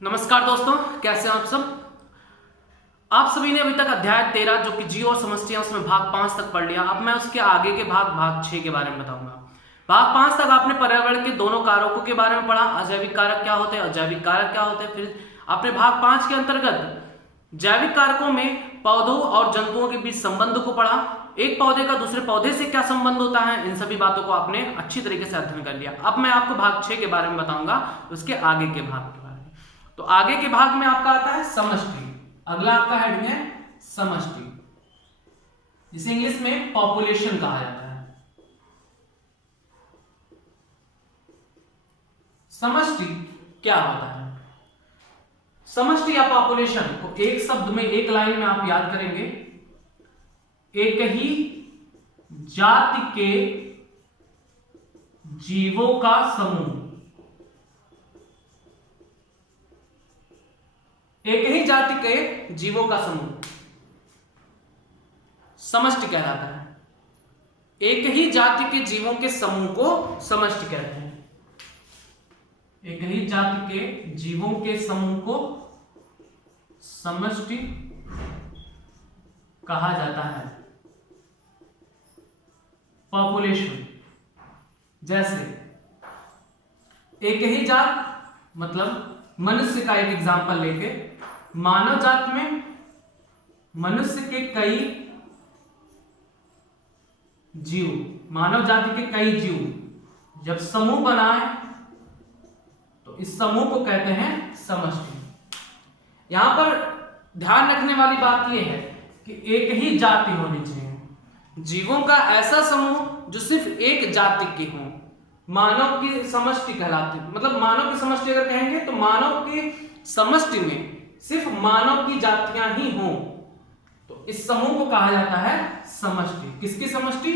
नमस्कार दोस्तों, कैसे हैं आप सब। आप सभी ने अभी तक अध्याय 13 जो कि जीव और समष्टियां उसमें भाग 5 तक पढ़ लिया। अब मैं उसके आगे के भाग 6 के बारे में बताऊंगा। भाग 5 तक आपने पर्यावरण के दोनों कारकों के बारे में पढ़ा, अजैविक कारक क्या होते हैं, अजैविक कारक क्या होते हैं। फिर आपने भाग 5 के अंतर्गत जैविक कारकों में पौधों और जंतुओं के बीच संबंध को पढ़ा। एक पौधे का दूसरे पौधे से क्या संबंध होता है, इन सभी बातों को आपने अच्छी तरीके से अध्ययन कर लिया। अब मैं आपको भाग 6 के बारे में बताऊंगा, उसके आगे के भाग के बारे में। तो आगे के भाग में आपका आता है समष्टि। अगला आपका हेडिंग है समष्टि, जिसे इंग्लिश में पॉपुलेशन कहा जाता है। समष्टि क्या होता है? समष्टि या पॉपुलेशन को एक शब्द में, एक लाइन में आप याद करेंगे, एक ही जाति के जीवों का समूह। एक ही जाति के जीवों का समूह समष्टि कहलाता है। एक ही जाति के जीवों के समूह को समष्टि कहते हैं। एक ही जाति के जीवों के समूह को समष्टि कहा जाता है। पॉपुलेशन, जैसे एक ही जात मतलब मनुष्य का एक एग्जांपल लेके, मानव जात में मनुष्य के कई जीव, मानव जाति के कई जीव जब समूह बनाए तो इस समूह को कहते हैं समष्टि। यहां पर ध्यान रखने वाली बात यह है कि एक ही जाति होनी चाहिए, जीवों का ऐसा समूह जो सिर्फ एक जाति के हों। मानव की समष्टि कहलाती है, मतलब मानव की समष्टि अगर कहेंगे तो मानव की समष्टि में सिर्फ मानव की जातियां ही हों, तो इस समूह को कहा जाता है समष्टि। किसकी समष्टि?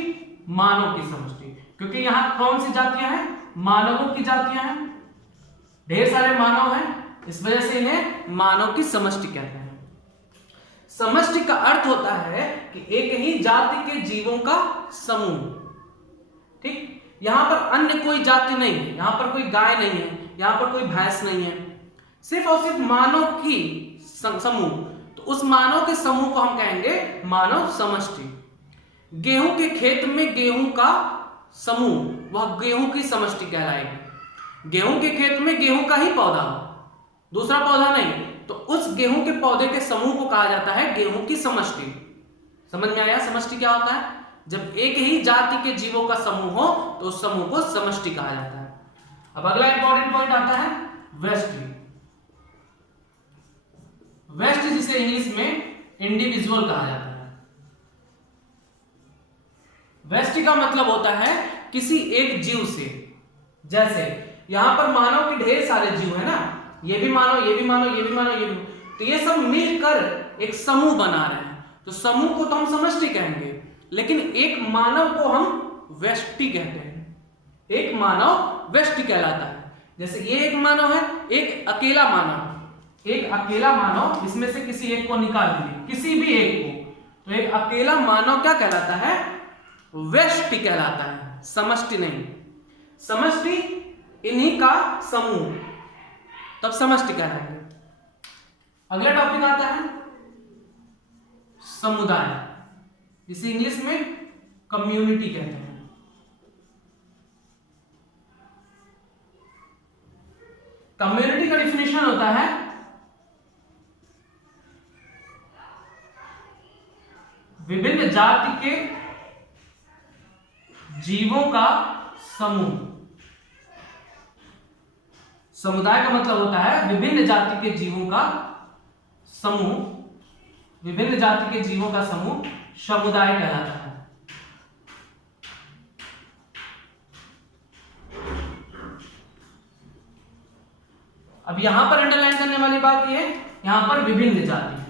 मानव की समष्टि। क्योंकि यहां कौन सी जातियां हैं? मानवों की जातियां हैं, ढेर सारे मानव हैं, इस वजह से इन्हें मानव की समष्टि कहते हैं। समष्टि का अर्थ होता है कि एक ही जाति के जीवों का समूह। ठीक, यहां पर अन्य कोई जाति नहीं है, यहां पर कोई गाय नहीं है, यहां पर कोई भैंस नहीं है, सिर्फ और सिर्फ मानव की समूह। तो उस मानव के समूह को हम कहेंगे मानव समष्टि। गेहूं के खेत में गेहूं का समूह, वह गेहूं की समष्टि कहलाएगी। गेहूं के खेत में गेहूं का ही पौधा हो, दूसरा पौधा नहीं, तो उस गेहूं के पौधे के समूह को कहा जाता है गेहूं की समष्टि। समझ में आया समष्टि क्या होता है? जब एक ही जाति के जीवों का समूह हो तो उस समूह को समष्टि कहा जाता है। अब अगला इंपॉर्टेंट पॉइंट आता है व्यष्टि। व्यष्टि जिसे इंग्लिश में इंडिविजुअल कहा जाता है। व्यष्टि का मतलब होता है किसी एक जीव से। जैसे यहां पर मानव के ढेर सारे जीव है ना, ये भी मानो, ये भी मानो, ये भी मानो, ये भी, तो ये सब मिलकर एक समूह बना रहे हैं, तो समूह को तो हम समष्टि कहेंगे, लेकिन एक मानव को हम व्यष्टि कहते हैं। एक मानव व्यष्टि कहलाता है। जैसे ये एक मानव है, एक अकेला मानव, एक अकेला मानव, इसमें से किसी एक को निकाल दीजिए, किसी भी एक को, तो एक अकेला मानव क्या कहलाता है? व्यष्टि कहलाता है, समष्टि नहीं। समष्टि इन्हीं का समूह, तब समष्टि कहलाएंगे। अगला टॉपिक आता है समुदाय, जिसे इंग्लिश में कम्युनिटी कहते हैं। कम्युनिटी का डिफिनेशन होता है विभिन्न जाति के जीवों का समूह। समुदाय का मतलब होता है विभिन्न जाति के जीवों का समूह। विभिन्न जाति के जीवों का समूह समुदाय कहलाता है। अब यहां पर अंडरलाइन करने वाली बात यह है, यहां पर विभिन्न जाति है।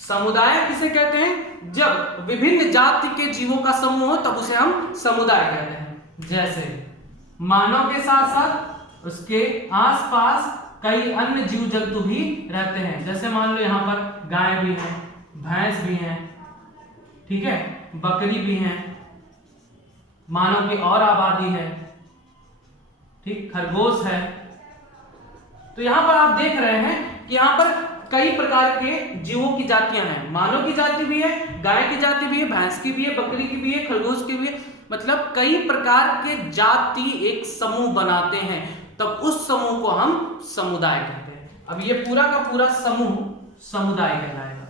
समुदाय किसे कहते हैं? जब विभिन्न जाति के जीवों का समूह हो तब उसे हम समुदाय कहते हैं। जैसे मानव के साथ साथ उसके आसपास कई अन्य जीव जंतु भी रहते हैं। जैसे मान लो यहां पर गाय भी है, भैंस भी है, ठीक है, बकरी भी है, मानव की और आबादी है, ठीक, खरगोश है। तो यहाँ पर आप देख रहे हैं कि यहाँ पर कई प्रकार के जीवों की जातियां हैं। मानव की जाति भी है, गाय की जाति भी है, भैंस की भी है, बकरी की भी है, खरगोश की भी है। मतलब कई प्रकार के जाति एक समूह बनाते हैं, तब उस समूह को हम समुदाय कहते हैं। अब ये पूरा का पूरा समूह समुदाय कहलाएगा।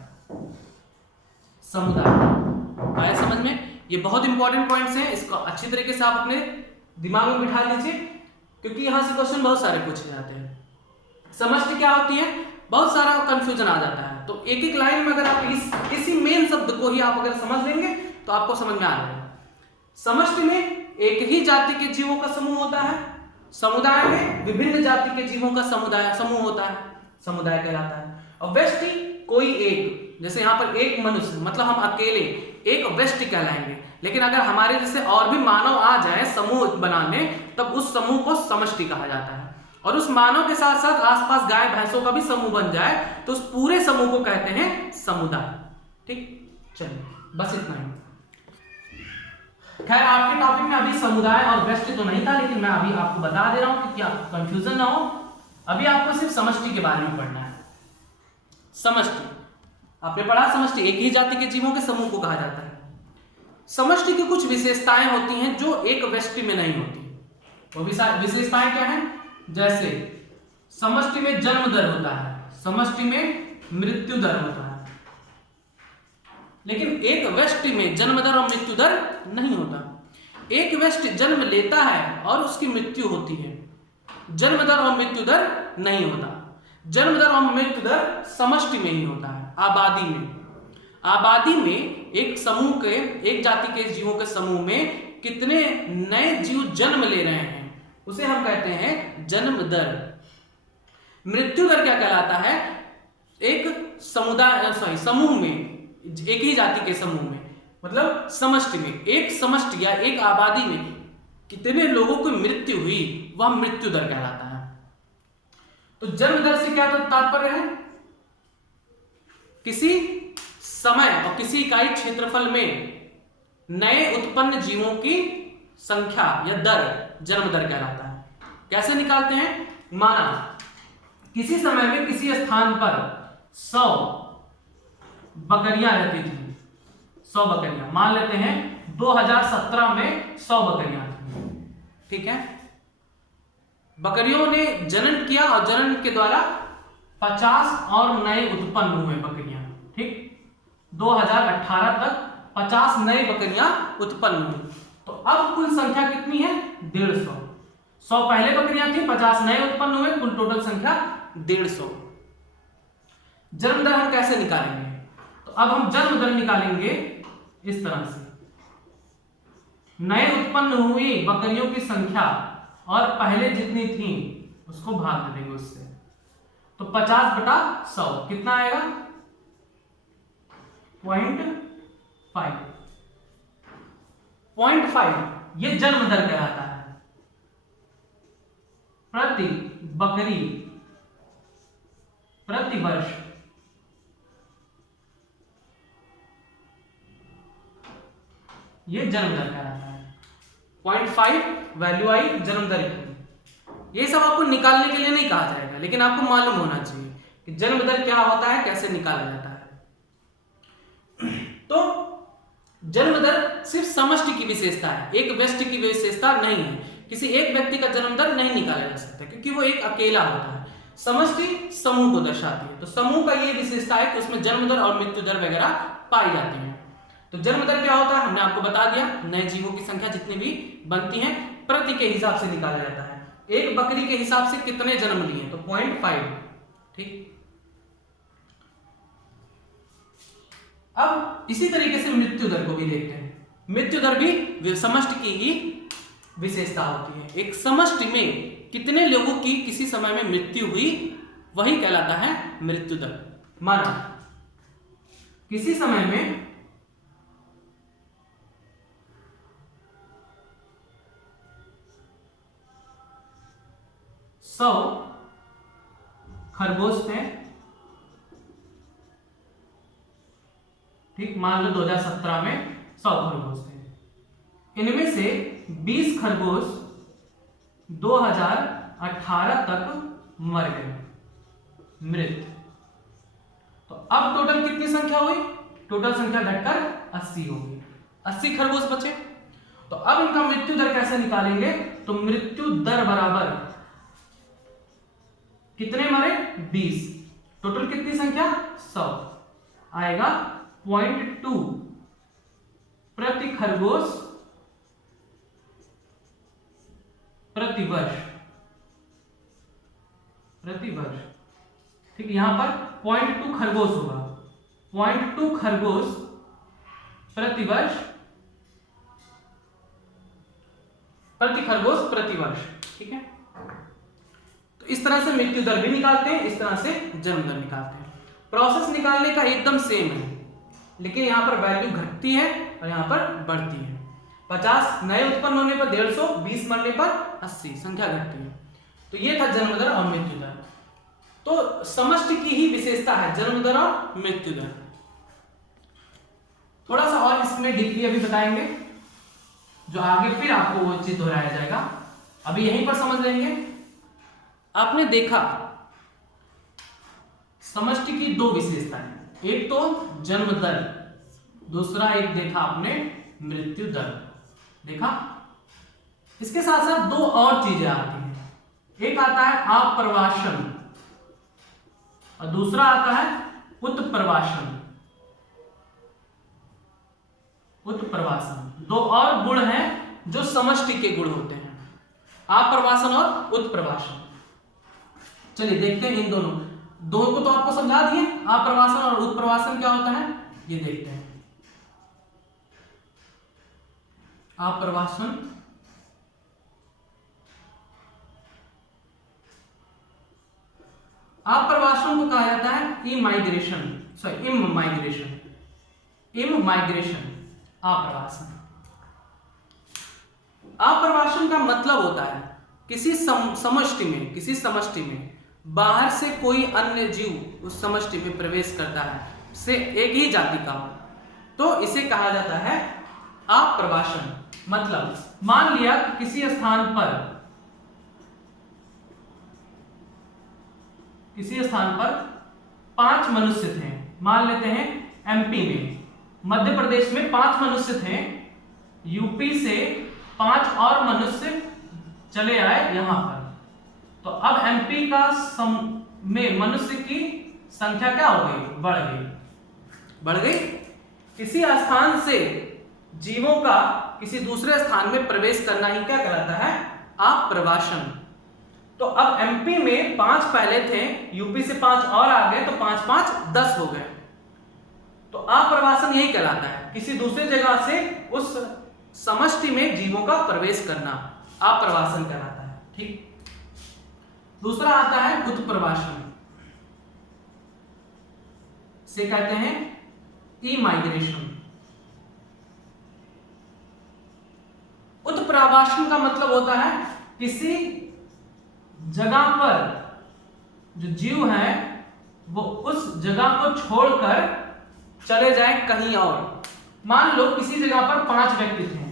समुदाय आया समझ में? ये बहुत इंपॉर्टेंट पॉइंट्स हैं, इसको अच्छी तरीके से आप अपने दिमाग में बिठा लीजिए, क्योंकि यहां से क्वेश्चन बहुत सारे पूछे जाते हैं। समष्टि क्या होती है, बहुत सारा कंफ्यूजन आ जाता है। तो एक एक लाइन में अगर आप इसी मेन शब्द को ही आप अगर समझ लेंगे तो आपको समझ में आ जाएगा। समष्टि में एक ही जाति के जीवों का समूह होता है, समुदाय में विभिन्न जाति के जीवों का समूह होता है, समुदाय कहलाता है। और व्यष्टि कोई एक, जैसे यहाँ पर एक मनुष्य मतलब हम अकेले, एक व्यष्टि कहलाएंगे। लेकिन अगर हमारे जैसे और भी मानव आ जाए समूह बनाने, तब उस समूह को समष्टि कहा जाता है। और उस मानव के साथ साथ आसपास गाय भैंसों का भी समूह बन जाए तो उस पूरे समूह को कहते हैं समुदाय। ठीक, चलिए बस इतना ही। खैर आपके टॉपिक में अभी समुदाय और व्यष्टि तो नहीं था, लेकिन मैं अभी आपको बता दे रहा हूं कि क्या कंफ्यूजन ना हो। अभी आपको सिर्फ समष्टि के बारे में पढ़ना है। समष्टि आपने पढ़ा, समष्टि एक ही जाति के जीवों के समूह को कहा जाता है। समष्टि की कुछ विशेषताएं होती हैं जो एक व्यष्टि में नहीं होती। वो विशेषताएं क्या हैं? जैसे समष्टि में जन्म दर होता है, समष्टि में मृत्यु दर होता है, लेकिन एक व्यष्टि में जन्म दर और मृत्यु दर नहीं होता। एक व्यष्टि जन्म लेता है और उसकी मृत्यु होती है, जन्म दर और मृत्यु दर नहीं होता। जन्म दर और मृत्यु दर समष्टि में ही होता है। आबादी में, आबादी में एक समूह के, एक जाति के जीवों के समूह में कितने नए जीव जन्म ले रहे हैं उसे हम कहते हैं जन्म दर। मृत्यु दर क्या कहलाता है? एक समूह में, एक ही जाति के समूह में, मतलब समष्टि में, एक समष्टि या एक आबादी में कितने लोगों की मृत्यु हुई, वह मृत्यु दर कहलाता है। तो जन्म दर से क्या तात्पर्य है? किसी समय और किसी इकाई क्षेत्रफल में नए उत्पन्न जीवों की संख्या या दर जन्म दर कहलाता है। कैसे निकालते हैं? माना किसी समय में किसी स्थान पर 100 बकरियां रहती थी, 100 बकरियां, मान लेते हैं 2017 में 100 बकरियां थी। ठीक है, बकरियों ने जनन किया और जनन के द्वारा 50 और नए उत्पन्न हुए बकरियां। ठीक, 2018 तक 50 नए बकरियां उत्पन्न हुई। तो अब कुल संख्या कितनी है? 150। 100 पहले बकरियां थी, 50 नए उत्पन्न हुए, कुल टोटल संख्या 150। जन्म दर हम कैसे निकालेंगे? तो अब हम जन्म दर निकालेंगे इस तरह से, नए उत्पन्न हुई बकरियों की संख्या और पहले जितनी थी उसको भाग दे देंगे उससे। तो 50/100 कितना आएगा? 0.5। 0.5 ये जन्म दर कहलाता है। प्रति बकरी प्रति वर्ष ये जन्म दर कहलाता है। 0.5 वैल्यू आई जन्म दर की। ये सब आपको निकालने के लिए नहीं कहा जाएगा, लेकिन आपको मालूम होना चाहिए कि जन्म दर क्या होता है, कैसे निकाला जाता है। तो जन्म दर सिर्फ समष्टि की विशेषता है, एक व्यष्टि की विशेषता नहीं है। किसी एक व्यक्ति का जन्म दर नहीं निकाला जा सकता क्योंकि वो एक अकेला होता है। समष्टि समूह को दर्शाती है, तो समूह का ये विशेषता है कि उसमें जन्म दर और मृत्यु दर वगैरह पाई जाती है। तो जन्म दर क्या होता है हमने आपको बता दिया, नए जीवों की संख्या जितनी भी बनती है प्रति के हिसाब से निकाला जाता है। एक बकरी के हिसाब से कितने जन्म लिए, तो 0.5। ठीक, अब इसी तरीके से मृत्यु दर को भी देखते हैं। मृत्यु दर भी समष्टि की ही विशेषता होती है। एक समष्टि में कितने लोगों की किसी समय में मृत्यु हुई वही कहलाता है मृत्यु दर। माना किसी समय में 100 खरगोश थे। ठीक, मान लो 2017 में 100 खरगोश थे। इनमें से 20 खरगोश 2018 तक मर गए, मृत। तो अब टोटल कितनी संख्या हुई? टोटल संख्या घटकर 80 हो गई, 80 खरगोश बचे। तो अब इनका मृत्यु दर कैसे निकालेंगे? तो मृत्यु दर बराबर कितने मरे? 20। टोटल कितनी संख्या? 100 आएगा 0.2 प्रति खरगोश प्रति वर्ष, प्रति वर्ष। ठीक, यहां पर 0.2 खरगोश होगा, 0.2 खरगोश प्रति वर्ष, प्रति खरगोश प्रति वर्ष। ठीक है, तो इस तरह से मृत्यु दर भी निकालते हैं, इस तरह से जन्म दर निकालते हैं। प्रोसेस निकालने का एकदम सेम है, लेकिन यहां पर वैल्यू घटती है और यहां पर बढ़ती है। 50 नए उत्पन्न होने पर 150, 20 मरने पर 80, संख्या घटती है। तो ये था जन्म दर और मृत्यु दर। तो समष्टि की ही विशेषता है जन्म दर और मृत्यु दर। थोड़ा सा और इसमें डीपली अभी बताएंगे, जो आगे फिर आपको वो चीज दोहराया जाएगा। अभी यहीं पर समझ लेंगे। आपने देखा समष्टि की दो विशेषताएं, एक तो जन्म दर, दूसरा एक देखा आपने मृत्यु दर। देखा, इसके साथ साथ दो और चीजें आती हैं। एक आता है आप्रवासन और दूसरा आता है उत्प्रवासन। उत्प्रवासन, दो और गुण हैं जो समष्टि के गुण होते हैं, आप्रवासन और उत्प्रवासन। चलिए देखते हैं इन दोनों को तो आपको समझा दिए, आप्रवासन और उत्प्रवासन क्या होता है ये देखते हैं। आप्रवासन आप्रवासन को कहा जाता है इमाइग्रेशन, सॉरी इमाइग्रेशन, इमाइग्रेशन, आप्रवासन। आप्रवासन का मतलब होता है किसी समष्टि में बाहर से कोई अन्य जीव उस समष्टि में प्रवेश करता है, से एक ही जाति का हो, तो इसे कहा जाता है आप्रवासन। मतलब मान लिया कि किसी स्थान पर 5 मनुष्य थे, मान लेते हैं एमपी में, मध्य प्रदेश में 5 मनुष्य थे, यूपी से 5 और मनुष्य चले आए यहां पर। तो अब एमपी का में मनुष्य की संख्या क्या हो गई? बढ़ गई। किसी स्थान से जीवों का किसी दूसरे स्थान में प्रवेश करना ही क्या कहलाता है? आप्रवासन। तो अब एमपी में 5 पहले थे, यूपी से 5 और आ गए, तो 5 5 10 हो गए। तो आप्रवासन यही कहलाता है, किसी दूसरे जगह से उस समष्टि में जीवों का प्रवेश करना आप्रवासन कहलाता है। ठीक, दूसरा आता है उत्प्रवासन, से कहते हैं इमाइग्रेशन। उत्प्रवासन का मतलब होता है किसी जगह पर जो जीव है वो उस जगह को छोड़कर चले जाए कहीं और। मान लो किसी जगह पर 5 व्यक्ति थे,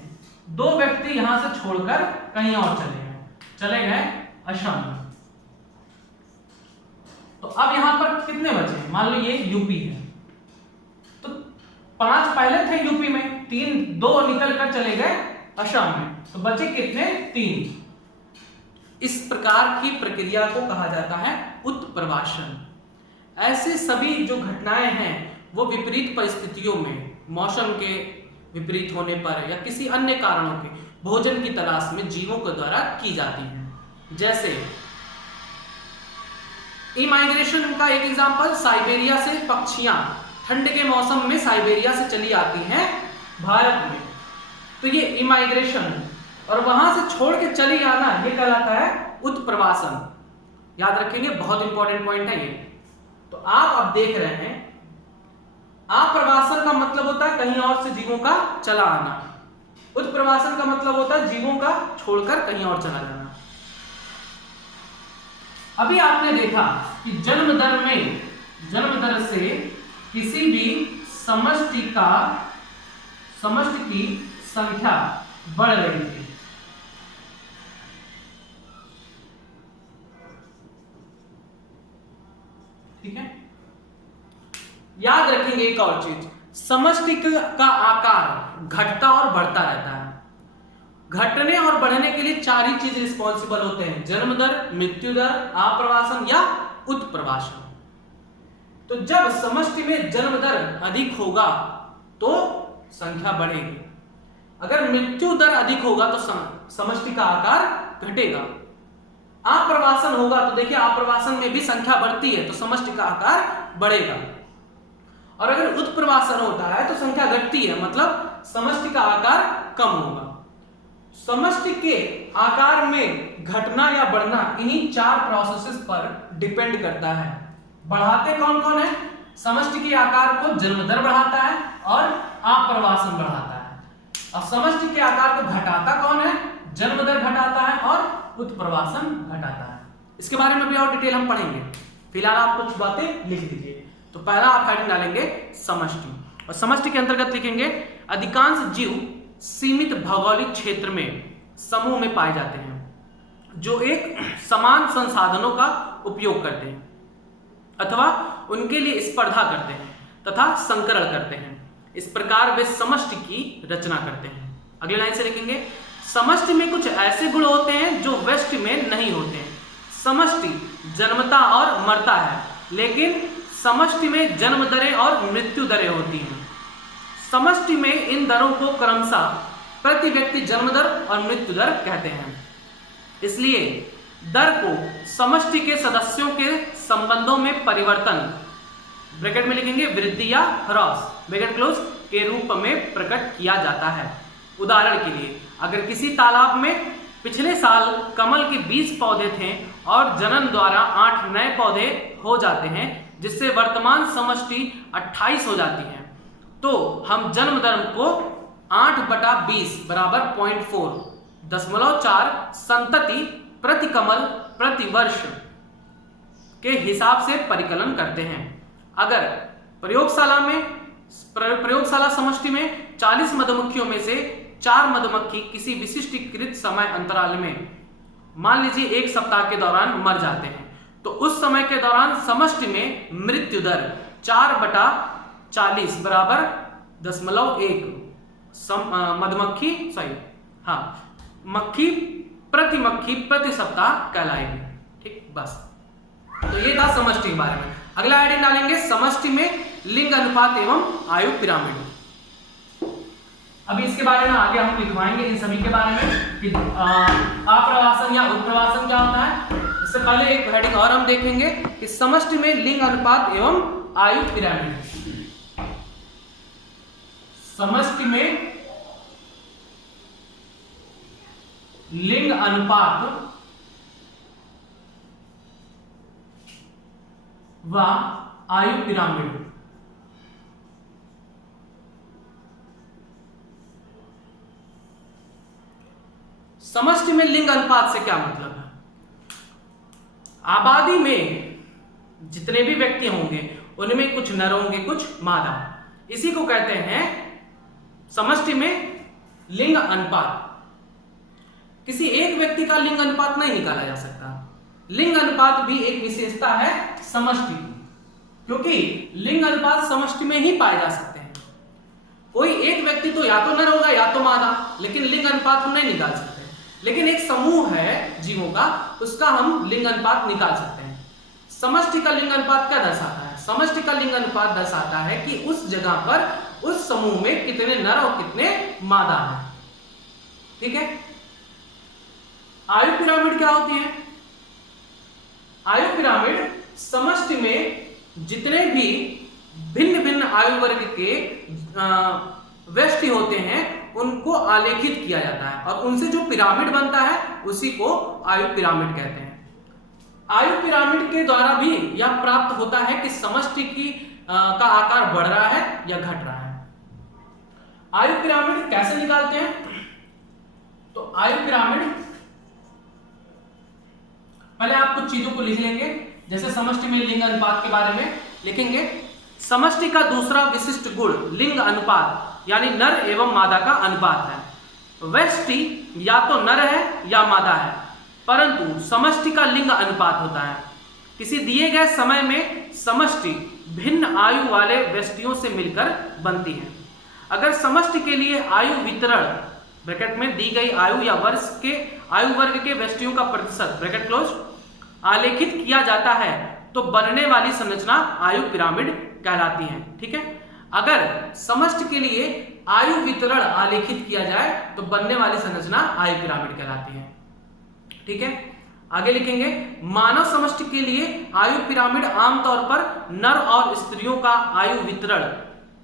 2 व्यक्ति यहां से छोड़कर कहीं और चले गए असम में। तो अब यहां पर कितने बचे? मान लो ये यूपी है, तो 5 पहले थे यूपी में, 2 निकल कर चले गए असम में, तो बचे कितने? 3। इस प्रकार की प्रक्रिया को कहा जाता है उत्प्रवासन। ऐसे सभी जो घटनाएं हैं वो विपरीत परिस्थितियों में, मौसम के विपरीत होने पर या किसी अन्य कारणों के भोजन की तलाश में जीवों के द्वारा की जाती हैं। जैसे इमाइग्रेशन का एक एग्जांपल, साइबेरिया से पक्षियां ठंड के मौसम में साइबेरिया से चली आती हैं भारत में, तो ये इमाइग्रेशन। और वहां से छोड़ के चली आना ये कहलाता है उत्प्रवासन। याद रखेंगे, बहुत इंपॉर्टेंट पॉइंट है ये। तो आप अब देख रहे हैं आप्रवासन का मतलब होता है कहीं और से जीवों का चला आना, उत्प्रवासन का मतलब होता है जीवों का छोड़कर कहीं और चला जाना। अभी आपने देखा कि जन्म दर से किसी भी समष्टि की संख्या बढ़ रही थी। ठीक है। याद रखेंगे एक और चीज, समष्टि का आकार घटता और बढ़ता रहता है। घटने और बढ़ने के लिए चार ही चीज रिस्पॉन्सिबल होते हैं, जन्म दर, मृत्यु दर, आप्रवासन या उत्प्रवासन। तो जब समष्टि में जन्म दर अधिक होगा तो संख्या बढ़ेगी, अगर मृत्यु दर अधिक होगा तो समष्टि का आकार घटेगा। आप्रवासन होगा तो देखिए आप्रवासन में भी संख्या बढ़ती है तो समष्टि का आकार बढ़ेगा, और अगर उत्प्रवासन होता है तो संख्या घटती है, मतलब समष्टि का आकार कम होगा। समष्टि के आकार में घटना या बढ़ना इन्हीं चार प्रोसेसेस पर डिपेंड करता है। बढ़ाते कौन कौन है? समष्टि के आकार को जन्म दर बढ़ाता है और आप्रवासन बढ़ाता है, और समष्टि के आकार को घटाता कौन है? जन्म दर घटाता है और उत्प्रवासन घटाता है। इसके बारे में भी और डिटेल हम पढ़ेंगे, फिलहाल आप कुछ बातें लिख लीजिए। तो पहला आप हेडिंग डालेंगे समष्टि, और समष्टि के अंतर्गत लिखेंगे अधिकांश जीव सीमित भौगोलिक क्षेत्र में समूह में पाए जाते हैं जो एक समान संसाधनों का उपयोग करते हैं अथवा उनके लिए स्पर्धा करते हैं तथा संकरण करते हैं। इस प्रकार वे समष्टि की रचना करते हैं। अगले लाइन से लिखेंगे समष्टि में कुछ ऐसे गुण होते हैं जो व्यष्टि में नहीं होते हैं। समष्टि जन्मता और मरता है, लेकिन समष्टि में जन्म दरें और मृत्यु दरें होती हैं। समष्टि में इन दरों को क्रमशः प्रति व्यक्ति जन्म दर और मृत्यु दर कहते हैं। इसलिए दर को समष्टि के सदस्यों के संबंधों में परिवर्तन, ब्रैकेट में लिखेंगे वृद्धि या ह्रास, ब्रैकेट क्लोज, के रूप में प्रकट किया जाता है। उदाहरण के लिए अगर किसी तालाब में पिछले साल कमल के 20 पौधे थे और जनन द्वारा 8 नए पौधे हो जाते हैं जिससे वर्तमान समष्टि 28 हो जाती है, तो हम जन्म दर को 8/20 बराबर 0.4 संतति प्रति कमल प्रति वर्ष के हिसाब से परिकलन करते हैं। अगर प्रयोगशाला समष्टि में 40 मधुमक्खियों में से 4 मधुमक्खी किसी विशिष्टीकृत समय अंतराल में मान लीजिए 1 सप्ताह के दौरान मर जाते हैं, तो उस समय के दौरान समष्टि में मृत्यु दर 4/40 बराबर 0.1 मक्खी प्रति सप्ताह कहलाएगी। ठीक, बस। तो ये था समष्टि के बारे में। अगला हेडिंग डालेंगे समष्टि में लिंग अनुपात एवं आयु पिरामिड। अभी इसके बारे में आगे हम लिखवाएंगे इन सभी के बारे में कि आप्रवासन या उत्प्रवासन क्या होता है। इससे पहले एक हेडिंग और हम देखेंगे कि समष्टि में लिंग अनुपात एवं आयु पिरामिड। समष्टि में लिंग अनुपात व आयु पिरामिड। समष्टि में लिंग अनुपात से क्या मतलब है? आबादी में जितने भी व्यक्ति होंगे उनमें कुछ नर होंगे कुछ मादा, इसी को कहते हैं समष्टि में लिंग अनुपात। किसी एक व्यक्ति का लिंग अनुपात नहीं निकाला जा सकता। लिंग अनुपात भी एक विशेषता है समष्टि की, क्योंकि लिंग अनुपात समष्टि में ही पाए जा सकते हैं। कोई एक व्यक्ति तो या तो नर होगा या तो मादा, लेकिन लिंग अनुपात हम नहीं निकाल सकते। लेकिन एक समूह है जीवों का, उसका हम लिंग अनुपात निकाल सकते हैं। समष्टि का लिंग अनुपात क्या दर्शाता है? समष्टि का लिंग अनुपात दर्शाता है कि उस जगह पर उस समूह में कितने नर और कितने मादा हैं। ठीक है। आयु पिरामिड क्या होती है? आयु पिरामिड समष्टि में जितने भी भिन्न भिन्न आयु वर्ग के व्यष्टि होते हैं उनको आलेखित किया जाता है और उनसे जो पिरामिड बनता है उसी को आयु पिरामिड कहते हैं। आयु पिरामिड के द्वारा भी यह प्राप्त होता है कि समष्टि की का आकार बढ़ रहा है या घट रहा है। आयु पिरामिड कैसे निकालते हैं? तो आयु पिरामिड पहले आप कुछ चीजों को लिख लेंगे, जैसे समष्टि में लिंग अनुपात के बारे में लिखेंगे। समष्टि का दूसरा विशिष्ट गुण लिंग अनुपात यानी नर एवं मादा का अनुपात है। व्यष्टि या तो नर है या मादा है, परंतु समष्टि का लिंग अनुपात होता है। किसी दिए गए समय में समष्टि भिन्न आयु वाले व्यष्टियों से मिलकर बनती है। अगर समष्टि के लिए आयु वितरण ब्रैकेट में दी गई आयु या वर्ष के आयु वर्ग के व्यष्टियों का प्रतिशत ब्रैकेट क्लोज आलेखित किया जाता है तो बनने वाली संरचना आयु पिरामिड कहलाती है। ठीक है, अगर समष्टि के लिए आयु वितरण आलेखित किया जाए तो बनने वाली संरचना आयु पिरामिड कहलाती है। ठीक है, आगे लिखेंगे मानव समष्टि के लिए आयु पिरामिड आमतौर पर नर और स्त्रियों का आयु वितरण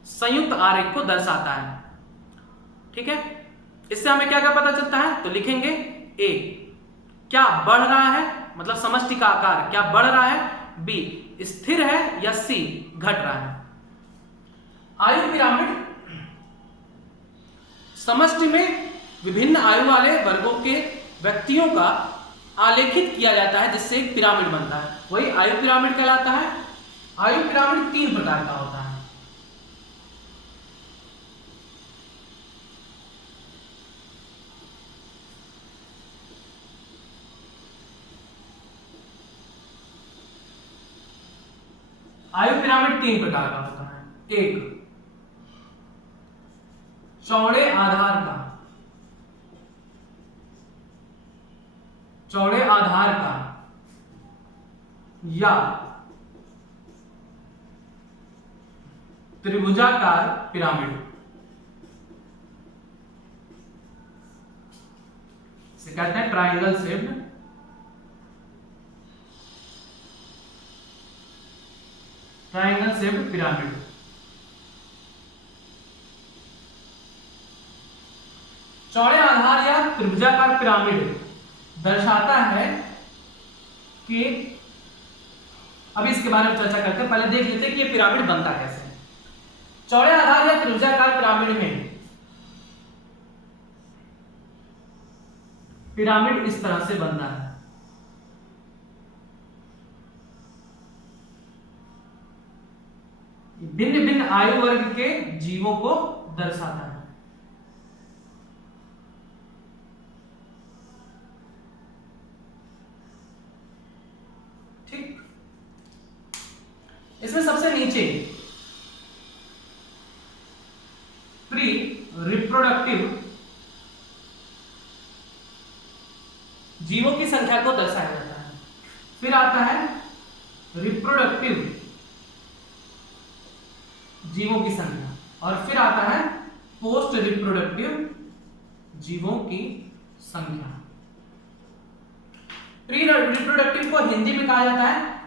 संयुक्त आरेख को दर्शाता है। ठीक है, इससे हमें क्या क्या पता चलता है, तो लिखेंगे ए क्या बढ़ रहा है, मतलब समष्टि का आकार क्या बढ़ रहा है, बी स्थिर है या सी घट रहा है। आयु पिरामिड समष्टि में विभिन्न आयु वाले वर्गों के व्यक्तियों का आलेखित किया जाता है जिससे एक पिरामिड बनता है, वही आयु पिरामिड कहलाता है। आयु पिरामिड 3 प्रकार का होता है। आयु पिरामिड 3 प्रकार का होता है। एक चौड़े आधार का, चौड़े आधार का या त्रिभुजाकार पिरामिड, इसे कहते हैं ट्रायंगल शेप्ड पिरामिड। चौड़े आधार या त्रिभुजाकार पिरामिड दर्शाता है कि, अब इसके बारे में चर्चा करते हैं, पहले देख लेते हैं कि ये पिरामिड बनता कैसे है। चौड़े आधार या त्रिभुजाकार पिरामिड में पिरामिड इस तरह से बनता है। भिन्न भिन्न आयु वर्ग के जीवों को दर्शाता है। ठीक, इसमें सबसे नीचे प्री रिप्रोडक्टिव जीवों की संख्या को दर्शाया जाता है। फिर आता है रिप्रोडक्टिव जीवों की संख्या, और फिर आता है पोस्ट रिप्रोडक्टिव जीवों की संख्या। प्री रिप्रोडक्टिव को हिंदी में कहा जाता है,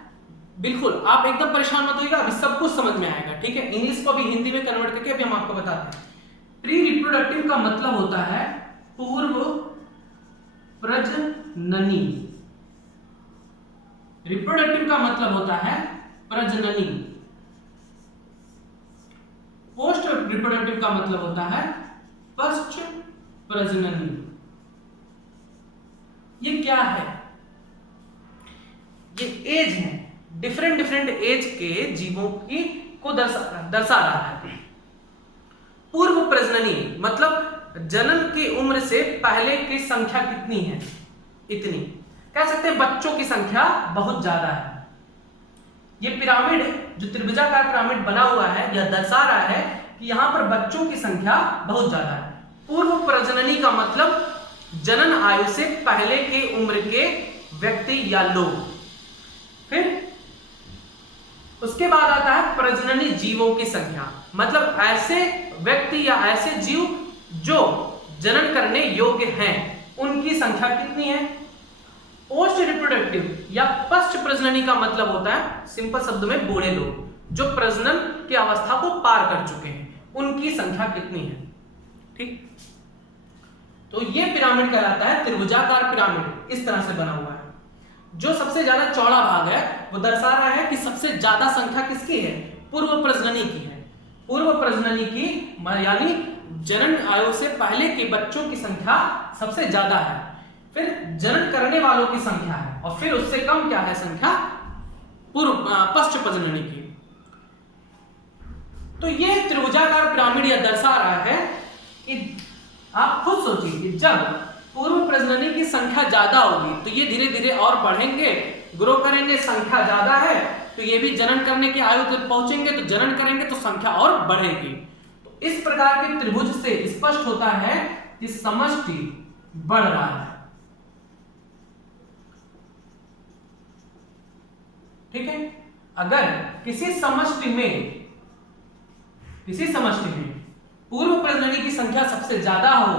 बिल्कुल आप एकदम परेशान मत होइएगा, अभी सब कुछ समझ में आएगा। ठीक है, इंग्लिश को भी हिंदी में कन्वर्ट करके अभी हम आपको बताते हैं। प्री रिप्रोडक्टिव का मतलब होता है पूर्व प्रजननी। रिप्रोडक्टिव का मतलब होता है प्रजननी। पोस्ट रिप्रोडक्टिव का मतलब होता है पश्च प्रजननी। ये क्या है, ये एज है, डिफरेंट डिफरेंट एज के जीवों की को दर्शा रहा है। पूर्व प्रजननी मतलब जनन की उम्र से पहले की संख्या कितनी है, इतनी। कह सकते हैं बच्चों की संख्या बहुत ज्यादा है। ये पिरामिड जो त्रिभुजाकार पिरामिड बना हुआ है यह दर्शा रहा है कि यहां पर बच्चों की संख्या बहुत ज्यादा है। पूर्व प्रजननी का मतलब जनन आयु से पहले की उम्र के व्यक्ति या लोग। फिर उसके बाद आता है प्रजननी जीवों की संख्या, मतलब ऐसे व्यक्ति या ऐसे जीव जो जनन करने योग्य हैं उनकी संख्या कितनी है। पोस्ट रिप्रोडक्टिव या पश्च प्रजननी का मतलब होता है सिंपल शब्दों में बूढ़े लोग जो प्रजनन की अवस्था को पार कर चुके हैं, उनकी संख्या कितनी है। ठीक, तो ये पिरामिड कहलाता है त्रिभुजाकार पिरामिड, इस तरह से बना हुआ है। जो सबसे ज्यादा चौड़ा भाग है वो दर्शा रहा है कि सबसे ज्यादा संख्या किसकी है, पूर्व प्रजननी की है। पूर्व प्रजननी की यानी जनन आयु से पहले के बच्चों की संख्या सबसे ज्यादा है, फिर जनन करने वालों की संख्या है, और फिर उससे कम क्या है संख्या पूर्व पश्च प्रजननी की। तो ये त्रिभुजाकार पिरामिड यह दर्शा रहा है कि आप खुद सोचिए कि जब पूर्व प्रजननी की संख्या ज्यादा होगी तो ये धीरे धीरे और बढ़ेंगे, ग्रो करेंगे, संख्या ज्यादा है तो ये भी जनन करने की आयु तक पहुंचेंगे, तो जनन करेंगे तो संख्या और बढ़ेगी। तो इस प्रकार के त्रिभुज से स्पष्ट होता है कि समष्टि बढ़ रहा है। ठीक है, अगर किसी समष्टि में पूर्व प्रजननी की संख्या सबसे ज्यादा हो,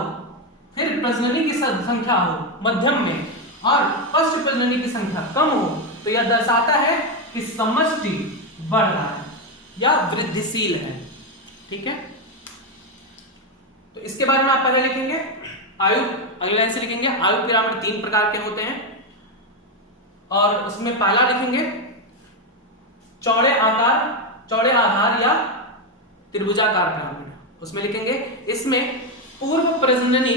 फिर प्रजननी की संख्या हो मध्यम में और पश्च प्रजननी की संख्या कम हो, तो यह दर्शाता है कि समष्टि बढ़ रहा है या वृद्धिशील है। ठीक है, तो इसके बारे में आप पहले लिखेंगे आयु, अगली लाइन से लिखेंगे आयु पिरामिड 3 प्रकार के होते हैं और उसमें पहला लिखेंगे चौड़े आधार या त्रिभुजाकार पिरामिड। उसमें लिखेंगे इसमें पूर्व प्रजननी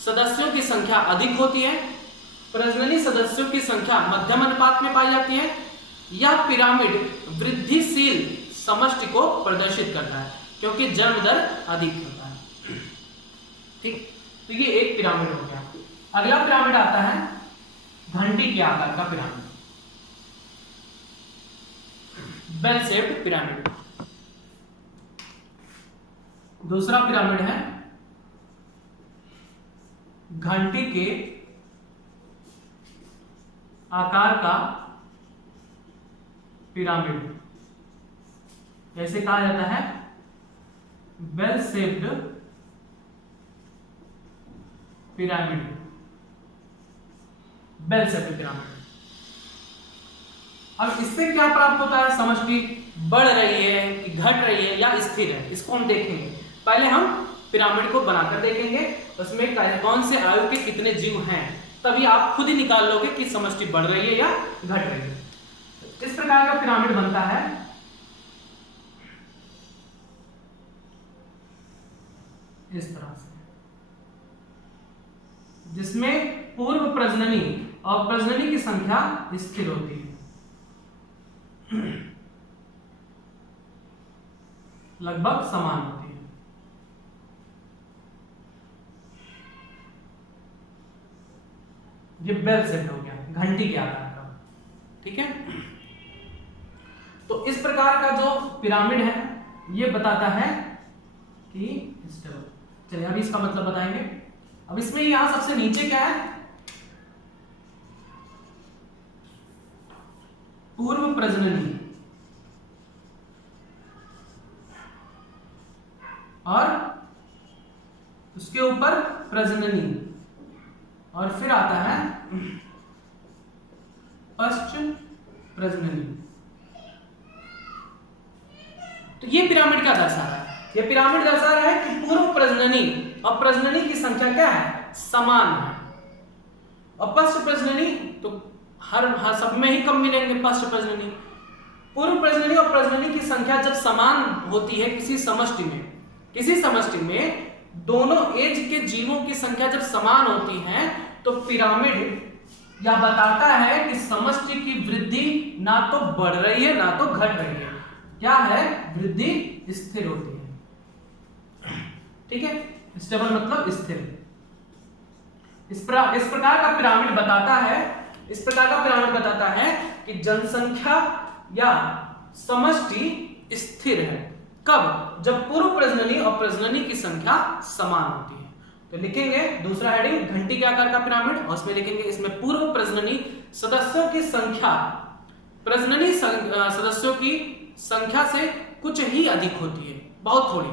सदस्यों की संख्या अधिक होती है, प्रजननी सदस्यों की संख्या मध्यम अनुपात में पाई जाती है। यह पिरामिड वृद्धिशील समष्टि को प्रदर्शित करता है क्योंकि जन्म दर अधिक होता है। ठीक, तो ये एक पिरामिड हो गया। अगला पिरामिड आता है घंटी के आकार का पिरामिड, बेल शेप्ड पिरामिड। दूसरा पिरामिड है घंटी के आकार का पिरामिड, ऐसे कहा जाता है bell shaped pyramid, bell shaped pyramid. अब इससे क्या प्राप्त होता है, समष्टि बढ़ रही है कि घट रही है या स्थिर है, इसको हम देखेंगे। पहले हम पिरामिड को बनाकर देखेंगे, उसमें कौन से आयु के कितने जीव हैं, तभी आप खुद ही निकाल लोगे कि समष्टि बढ़ रही है या घट रही है। इस प्रकार का पिरामिड बनता है। इस तरह से, जिसमें पूर्व प्रजननी और प्रजननी की संख्या स्थिर होती है, लगभग समान होती है। ये बेल शेप हो गया, घंटी के आकार का। ठीक है, तो इस प्रकार का जो पिरामिड है ये बताता है कि स्टेबल। चलिए अभी इसका मतलब बताएंगे। अब इसमें यहां सबसे नीचे क्या है, पूर्व प्रजननी और उसके ऊपर प्रजननी और फिर आता है पश्च प्रजननी। तो ये पिरामिड क्या दर्शा रहा है, ये पिरामिड दर्शा रहा है कि पूर्व प्रजननी और प्रजननी की संख्या क्या है, समान है। और पश्च प्रजननी तो हर सब में ही कम मिलेंगे। पश्च प्रजननी, पूर्व प्रजननी और प्रजननी की संख्या जब समान होती है किसी समष्टि में दोनों एज के जीवों की संख्या जब समान होती है तो पिरामिड यह बताता है कि समष्टि की वृद्धि ना तो बढ़ रही है ना तो घट रही है, क्या है, वृद्धि स्थिर होती है। ठीक है, स्टेबल मतलब स्थिर। इस प्रकार का पिरामिड बताता है कि जनसंख्या या समष्टि स्थिर है। कब, जब पूर्व प्रजननी और प्रजननी की संख्या समान होती है। तो लिखेंगे दूसरा हेडिंग घंटी के आकार का पिरामिड, और उसमें लिखेंगे इसमें पूर्व प्रजननी सदस्यों की संख्या प्रजननी सदस्यों की संख्या से कुछ ही अधिक होती है, बहुत थोड़ी।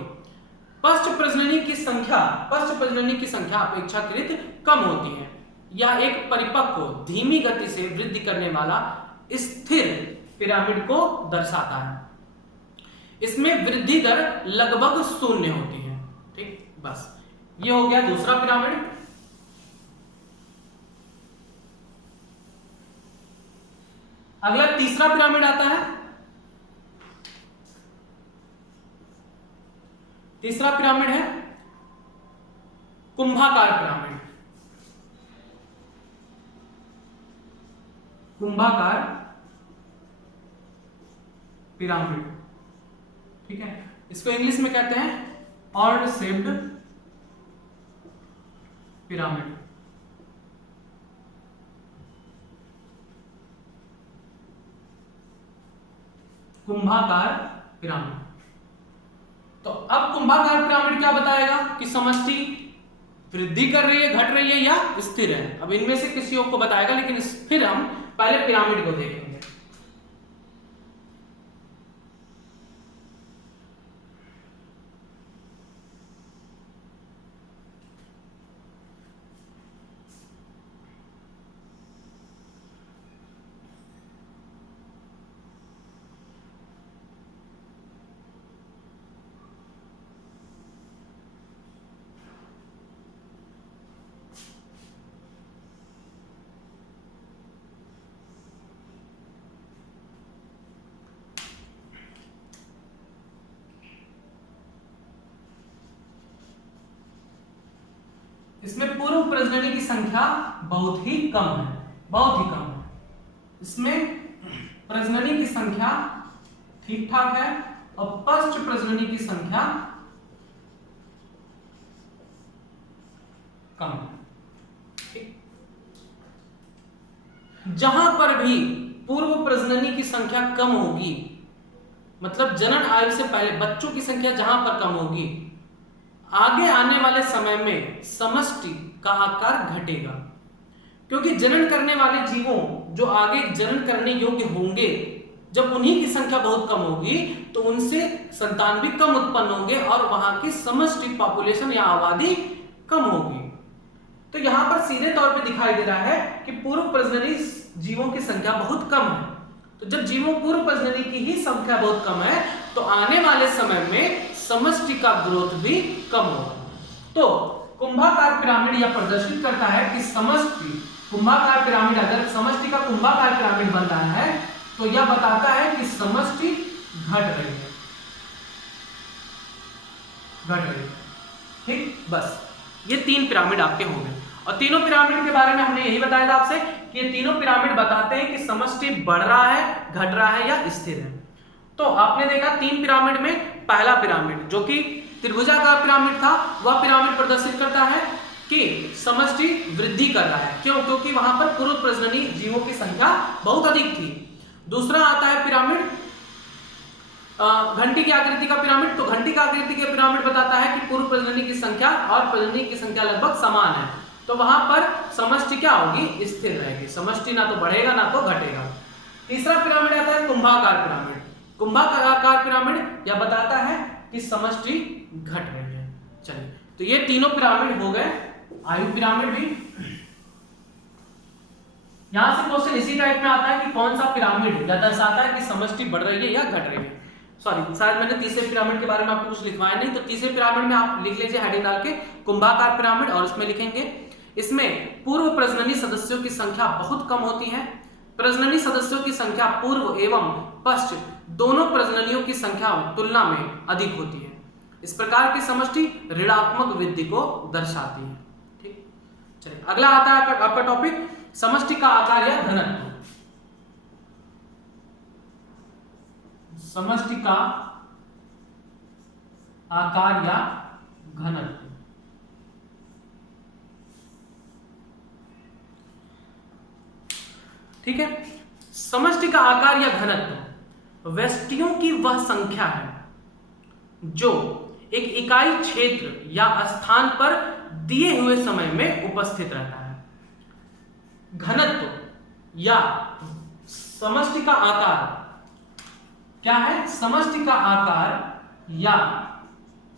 पश्च प्रजननी की संख्या अपेक्षाकृत कम होती है। यह एक परिपक्व धीमी गति से वृद्धि करने वाला स्थिर पिरामिड को दर्शाता है। इसमें वृद्धि दर लगभग 0 होती है। ठीक, बस ये हो गया दूसरा पिरामिड। अगला तीसरा पिरामिड आता है। तीसरा पिरामिड है कुंभाकार पिरामिड। कुंभाकार पिरामिड, ठीक है, इसको इंग्लिश में कहते हैं ऑर्ड शेप्ड पिरामिड। कुंभाकार पिरामिड। तो अब कुंभाकार पिरामिड क्या बताएगा कि समष्टि वृद्धि कर रही है, घट रही है या स्थिर है। अब इनमें से किसी एक को बताएगा, लेकिन फिर हम पहले पिरामिड को देखेंगे। इसमें पूर्व प्रजननी की संख्या बहुत ही कम है, बहुत ही कम है। इसमें प्रजननी की संख्या ठीक ठाक है और पश्च प्रजननी की संख्या कम है। जहां पर भी पूर्व प्रजननी की संख्या कम होगी, मतलब जनन आयु से पहले बच्चों की संख्या जहां पर कम होगी, आगे आने वाले समय में समष्टि का आकार घटेगा। क्योंकि जनन करने वाले जीवों जो आगे जनन करने योग्य होंगे, जब उन्हीं की संख्या बहुत कम होगी तो उनसे संतान भी कम उत्पन्न होंगे और वहां की समष्टि पॉपुलेशन या आबादी कम होगी। तो यहां पर सीधे तौर पे दिखाई दे रहा है कि पूर्व प्रजननी जीवों की संख्या बहुत कम है। तो जब जीवों पूर्व प्रजननी की ही संख्या बहुत कम है तो आने वाले समय में समष्टि का ग्रोथ भी कम होगा। तो कुंभाकार पिरामिड यह प्रदर्शित करता है कि समष्टि कुंभाकार पिरामिड, अगर समष्टि का कुंभाकार पिरामिड बन रहा है तो यह बताता है कि समष्टि घट रही है, घट रही है। ठीक, बस ये 3 पिरामिड आपके हो गए। और तीनों पिरामिड के बारे में हमने यही बताया था आपसे कि ये तीनों पिरामिड बताते हैं कि समष्टि बढ़ रहा है, घट रहा है या स्थिर है। तो आपने देखा 3 पिरामिड में पहला पिरामिड जो कि त्रिभुजाकार पिरामिड था, वह पिरामिड प्रदर्शित करता है कि समष्टि वृद्धि कर रहा है। क्यों? क्योंकि वहां पर पूर्व प्रजननी जीवों की संख्या बहुत अधिक थी। दूसरा आता है पिरामिड घंटी की आकृति का पिरामिड। तो घंटी का आकृति का पिरामिड बताता है कि पूर्व प्रजननी की संख्या और प्रजननी की संख्या लगभग समान है, तो वहां पर समष्टि क्या होगी? स्थिर रहेगी। समष्टि ना तो बढ़ेगा ना तो घटेगा। तीसरा पिरामिड आता है कुंभाकार पिरामिड। कुंभाकार पिरामिड यह बताता है कि समष्टि घट रही है। चलिए, तो ये तीनों पिरामिड हो गए। आयु पिरामिड भी यहां से क्वेश्चन इसी टाइप में आता है कि कौन सा पिरामिड या दर्शाता है कि समष्टि बढ़ रही है या घट रही है। सॉरी, शायद मैंने तीसरे पिरामिड के बारे में आपको कुछ लिखवाया नहीं, तो तीसरे पिरामिड में आप लिख लीजिए हेडिंग डाल के कुंभाकार पिरामिड, और इसमें लिखेंगे इसमें पूर्व प्रजननी सदस्यों की संख्या बहुत कम होती है। प्रजननी सदस्यों की संख्या पूर्व एवं पश्च दोनों प्रजननियों की संख्या तुलना में अधिक होती है। इस प्रकार की समष्टि ऋणात्मक वृद्धि को दर्शाती है। ठीक, चलिए अगला आता है आपका टॉपिक समष्टि का आकार या घनत्व। समष्टि का आकार या घनत्व। ठीक है, समष्टि का आकार या घनत्व व्यष्टियों की वह संख्या है जो एक इकाई क्षेत्र या स्थान पर दिए हुए समय में उपस्थित रहता है। घनत्व या समष्टि का आकार क्या है? समष्टि का आकार या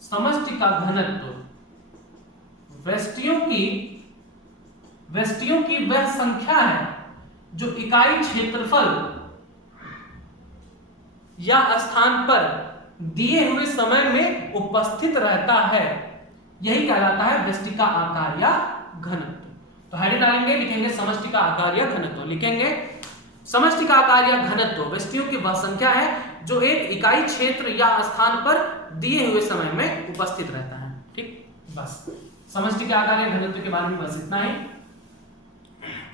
समष्टि का घनत्व व्यष्टियों की वह संख्या है जो इकाई क्षेत्रफल या स्थान पर दिए हुए समय में उपस्थित रहता है। यही कहलाता है व्यष्टि का आकार या घनत्व। तो हेडिंग डालेंगे, लिखेंगे समष्टि का आकार या घनत्व। लिखेंगे समष्टि का आकार या घनत्व व्यष्टियों की वह संख्या है जो एक इकाई क्षेत्र या स्थान पर दिए हुए समय में उपस्थित रहता है। ठीक, बस समष्टि के आकार या घनत्व के बारे में बस इतना ही।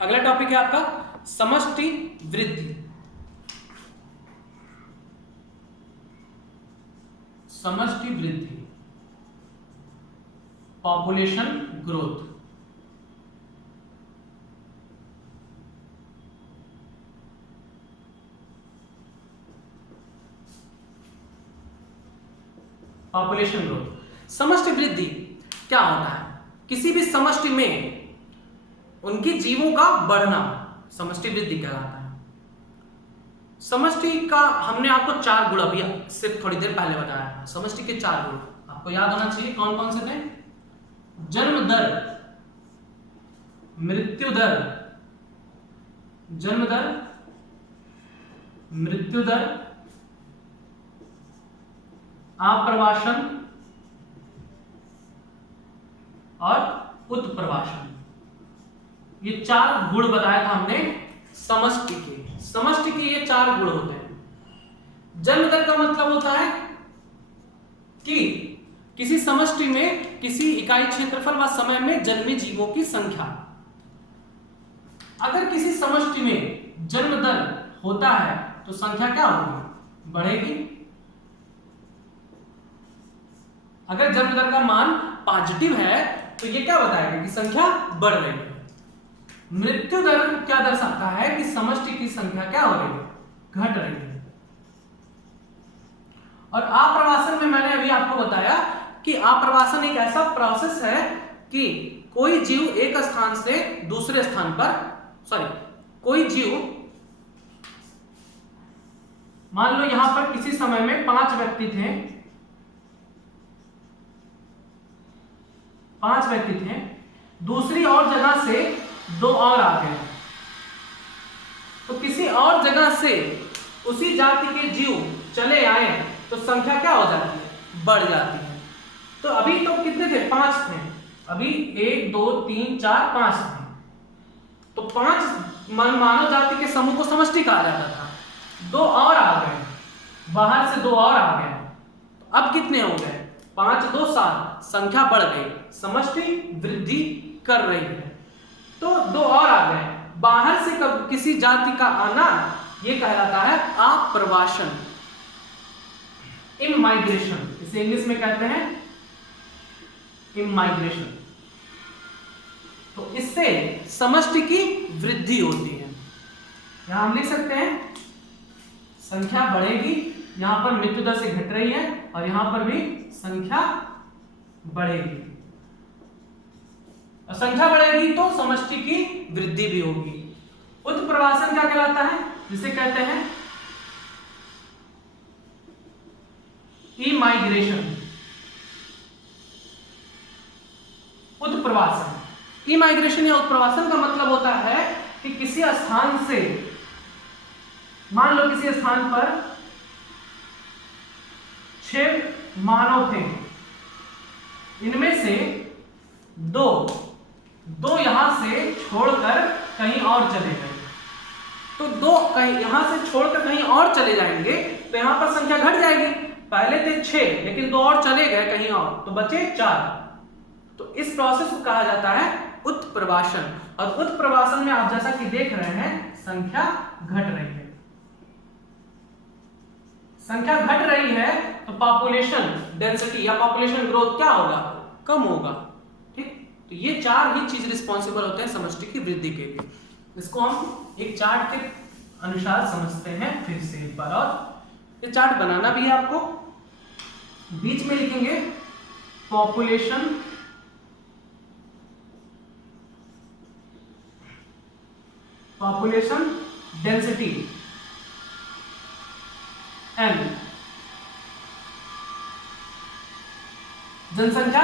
अगला टॉपिक है आपका समष्टि वृद्धि। समष्टि वृद्धि, पॉपुलेशन ग्रोथ। Population growth. समष्टि वृद्धि क्या होता है? किसी भी समष्टि में उनकी जीवों का बढ़ना समष्टि वृद्धि कहलाता है। समष्टि का हमने आपको 4 गुण अभी सिर्फ थोड़ी देर पहले बताया था। समष्टि के 4 गुण आपको याद होना चाहिए। कौन कौन से थे? जन्म दर, मृत्यु दर, जन्म दर, मृत्यु दर, आप्रवासन और उत्प्रवासन। ये 4 गुण बताया था हमने समष्टि के। समष्टि के ये 4 गुण होते हैं। जन्म दर का मतलब होता है कि किसी समष्टि में किसी इकाई क्षेत्रफल व समय में जन्मे जीवों की संख्या। अगर किसी समष्टि में जन्म दर होता है तो संख्या क्या होगी? बढ़ेगी। अगर जन्म दर का मान पॉजिटिव है तो ये क्या बताएगा कि संख्या बढ़ रही है। मृत्यु दर क्या दर्शाता है कि समष्टि की संख्या क्या हो रही है? घट रही है। और आप्रवासन में मैंने अभी आपको बताया कि आप्रवासन एक ऐसा प्रोसेस है कि कोई जीव एक स्थान से दूसरे स्थान पर कोई जीव, मान लो यहां पर किसी समय में 5 व्यक्ति थे, 5 व्यक्ति थे, दूसरी और जगह से 2 और आ गए, तो किसी और जगह से उसी जाति के जीव चले आए तो संख्या क्या हो जाती है? बढ़ जाती है। तो अभी तो कितने थे? 5 थे। अभी 1 2 3 4 5 थे। तो 5 मानव जाति के समूह को समष्टि कहा जाता था। 2 और आ गए, बाहर से 2 और आ गए, तो अब कितने हो गए? 5 2 7, संख्या बढ़ गई, समष्टि वृद्धि कर रही है। तो 2 और आ गए, बाहर से किसी जाति का आना ये कहलाता है आप्रवासन, इमाइग्रेशन। इसे इंग्लिश में कहते हैं इमाइग्रेशन। तो इससे समष्टि की वृद्धि होती है। यहां हम लिख सकते हैं संख्या बढ़ेगी, यहां पर मृत्यु दर से घट रही है और यहां पर भी संख्या बढ़ेगी। और संख्या बढ़ेगी तो समष्टि की वृद्धि भी होगी। उत्प्रवासन क्या कहलाता है? जिसे कहते हैं इमाइग्रेशन। उत्प्रवासन, इमाइग्रेशन या उत्प्रवासन का मतलब होता है कि किसी स्थान से, मान लो किसी स्थान पर 6 मानव थे, इनमें से 2 यहां से छोड़कर कहीं और चले गए। तो 2 कहीं यहां से छोड़कर कहीं और चले जाएंगे तो यहां पर संख्या घट जाएगी। पहले थे 6 लेकिन 2 और चले गए कहीं और, तो बचे 4। तो इस प्रोसेस को कहा जाता है उत्प्रवासन। और उत्प्रवासन में आप जैसा कि देख रहे हैं संख्या घट रही है। संख्या घट रही है तो पॉपुलेशन डेंसिटी या पॉपुलेशन ग्रोथ क्या होगा? कम होगा। ठीक, तो ये 4 ही चीज रिस्पॉन्सिबल होते हैं समष्टि की वृद्धि के लिए। इसको हम एक चार्ट के अनुसार समझते हैं फिर से एक बार। और ये चार्ट बनाना भी है आपको। बीच में लिखेंगे पॉपुलेशन डेंसिटी एन, जनसंख्या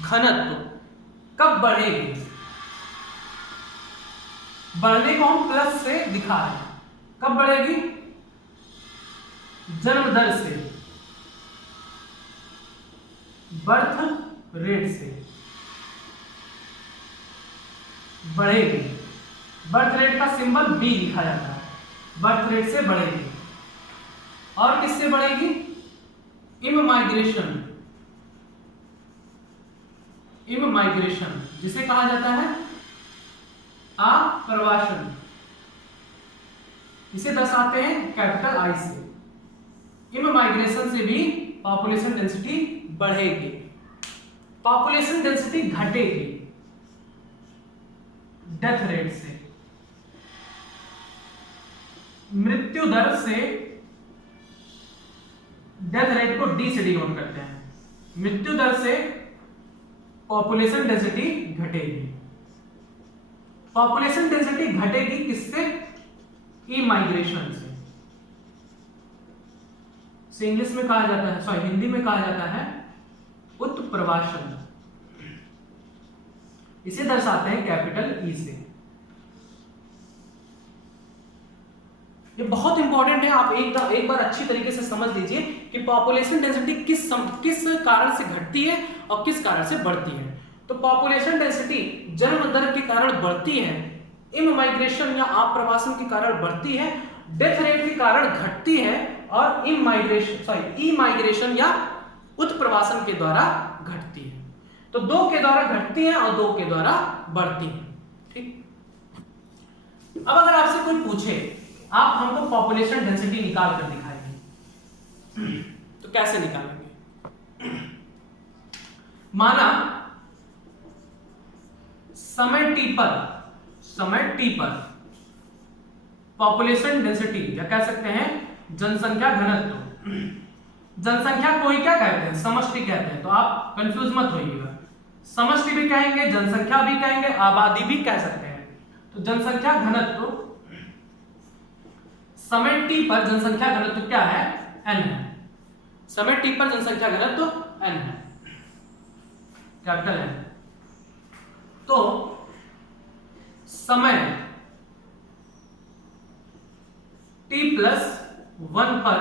घनत्व कब बढ़ेगी? बढ़ने को हम प्लस से दिखा रहे हैं। कब बढ़ेगी? जन्म दर से, बर्थ रेट से बढ़ेगी। बर्थ रेट का सिंबल बी लिखा जाता है। बर्थ रेट से बढ़ेगी। और किससे बढ़ेगी? इमाइग्रेशन, इमाइग्रेशन जिसे कहा जाता है आप्रवासन, इसे दर्शाते हैं कैपिटल आई से। इमाइग्रेशन से भी पॉपुलेशन डेंसिटी बढ़ेगी, पॉपुलेशन डेंसिटी घटेगी डेथ रेट से। मृत्यु दर से, डेथ रेट को डी से डिनोट करते हैं। मृत्यु दर से पॉपुलेशन डेंसिटी घटेगी। पॉपुलेशन डेंसिटी घटेगी किससे? इमाइग्रेशन से इंग्लिश में कहा जाता है, सॉरी हिंदी में कहा जाता है उत्प्रवासन। इसे दर्शाते हैं कैपिटल ई से। ये बहुत इंपॉर्टेंट है, आप एक बार अच्छी तरीके से समझ लीजिए कि पॉपुलेशन डेंसिटी किस कारण से घटती है और किस कारण से बढ़ती है। तो पॉपुलेशन डेंसिटी जन्म दर के कारण बढ़ती है, इमाइग्रेशन या आप्रवासन के कारण बढ़ती है, डेथ रेट के कारण घटती है, और इमाइग्रेशन या उत्प्रवासन के द्वारा घटती है। तो दो के द्वारा घटती है और दो के द्वारा बढ़ती है। ठीक, अब अगर आपसे कोई पूछे आप हमको पॉपुलेशन डेंसिटी निकाल कर दिखाएंगे, तो कैसे निकालेंगे? माना समय टी पर पॉपुलेशन डेंसिटी या कह सकते हैं जनसंख्या घनत्व। जनसंख्या को ही क्या कहते हैं? समष्टि कहते हैं। तो आप कंफ्यूज मत होइएगा, समष्टि भी कहेंगे, जनसंख्या भी कहेंगे, आबादी भी कह सकते हैं। तो जनसंख्या घनत्व, समय टी पर जनसंख्या घनत्व क्या है? n है। समय टी पर जनसंख्या घनत्व n है, कैपिटल N। तो समय t+1 पर